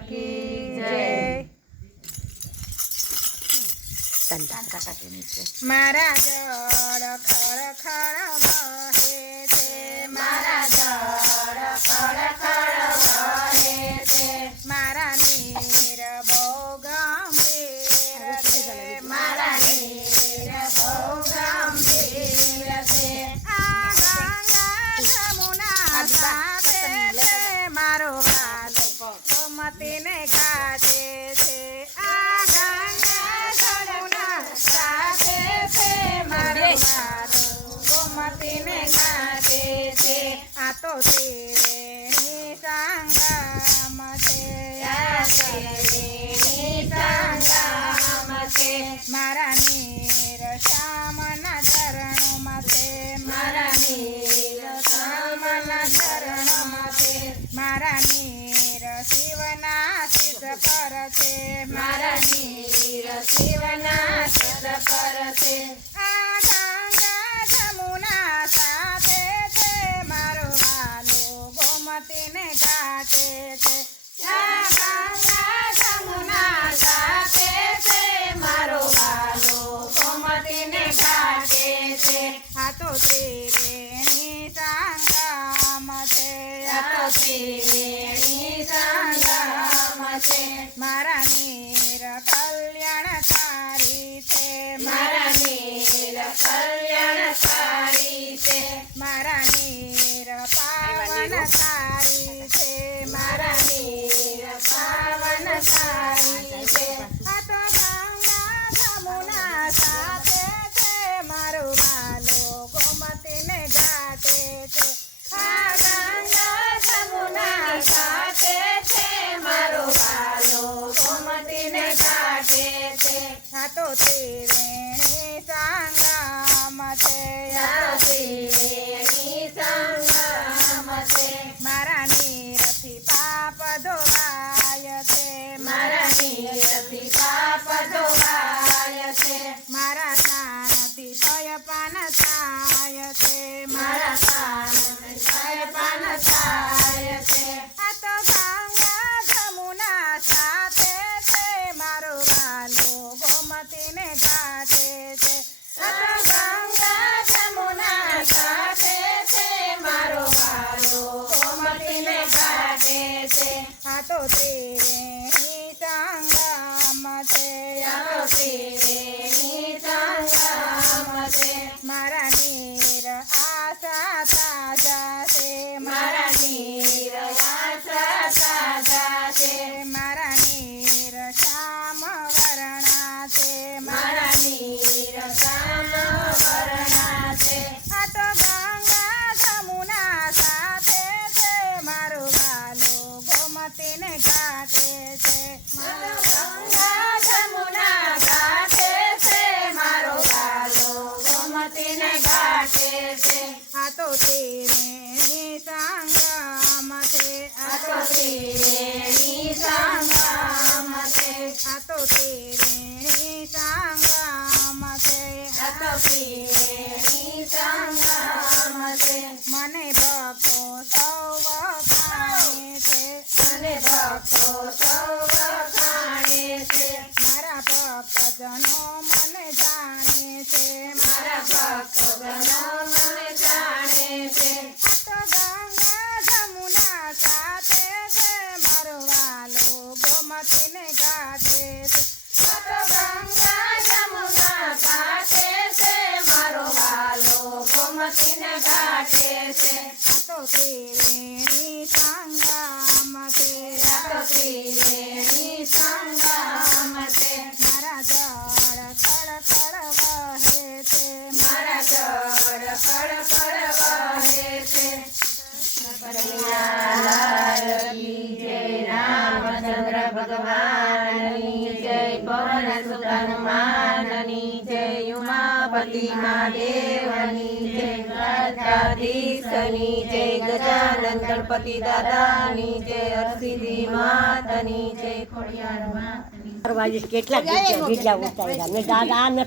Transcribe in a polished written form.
की जय। मारा जड़ खड़ खड़ बहे छे, मारा जड़ खड़ खड़ बहे छे, मारा नीर बહુ ગંભીર છે, મારા નીર બહુ ગંભીર છે। આ ગંગા જમુના સાથે છે, મારો વાલો ગોમતીને કાઢે છે। આ ગંગા જમુના સાથે છે, મારો વાલો ગોમતીને કાઢે છે। આ તો ત્રિવેણી સંગમ છે, આ ત્રિવેણી સંગમ છે। મારા નીર શ્યામના ચરણોમાં છે, મારા નીર શ્યામના ચરણોમાં છે। મારા નીર શિવના સિદ્ધ પર છે, મારા નીર શિવના સિદ્ધ પર છે। આ ગંગા જમુના સાથે છે, મારો વાલો ગોમતીને કાઢે છે। આ ગંગા જમુના સાથે છે, મારો વાલો ગોમતીને કાઢે છે। આ તો ત્રિવેણી સંગમ છે, આ તો ત્રિવેણી સંગમ છે। મારા નીર કલ્યાણકારી છે, મારા નીર કલ્યાણકારી છે। મારા નીર પાવનકારી છે, મારા નીર પાવનકારી છે। આ તો ગંગા જમુના સાથે છે, મારો વાલો ગોમતીને ગાતે છે। આ ગંગા જમુના સાથે છે, મારો વાલો ગોમતીને ગાતે છે। આ તો ત્રિવેણી સંગમ છે, આ તો ત્રિવેણી સંગમ છે। મારા નીરથી પાપ ધોવાય છે, મારા નીરથી પાપ ધોવાય છે। મારા સ્નાનથી ભયપાન થાય છે, મારા સ્નાનથી ભયપાન થાય છે। આ તો ગંગા જમુના સાથે છે, મારો વાલો ગોમતીને કાઢે છે। આ તો ગંગા જમુના સાથે છે, મારો વાલો ગોમતીને કાઢે છે। આ તો ત્રિવેણી સંગમ છે, આ તો ત્રિવેણી સંગમ છે। મારા નીર આશા તાજા છે, મારા નીર આશા તાજા છે। મારા નીર શ્યામ વર્ણા છે, મારા નીર શ્યામ વર્ણા છે। આ તો ગંગા જમુના સાથે છે, મારો વાલો ગોમતીને કાઢે છે। ગંગા જમુના સાથે છે, મારો વાલો ગોમતીને કાઢે છે। આ તો ત્રિવેણી સંગમ છે, આ તો ત્રિવેણી સંગમ છે। આ તો ત્રિવેણી સંગમ છે, આ તો ત્રિવેણી સંગમ છે। મને ભક્તો સૌ વખાણે છે, મને ભક્તો સૌ વખાણે છે। મારા ભક્તજનો મને જાણે છે, મારા ભક્તજનો મને જાણે છે। આ તો ગંગા જમુના સાથે છે, મારો વાલો ગોમતીને કાઢે છે। આ તો ગંગા જમુના સાથે છે, મારો વાલો ગોમતીને કાઢે છે। આ તો ત્રિવેણી સંગમ છે, આ તો ત્રિવેણી સંગમ છે। મારા જળ ખડ ખડ વહે છે, મારા જળ ખડ ખડ વહે છે। કનૈયાલાલ કી જય, રામચંદ્ર ભગવાનની જય, પવન સુત હનુમાનની જય, ઉમાપતિ મહાદેવની જય, દ્વારકાધીશની જય, ગજાનન ગણપતિ દાદાની જય, હરસિદ્ધિ માતની જય, ખોડિયાર માતની જય। કેટલા કેટલા ઉતાર્યા મેં દાદા નથી।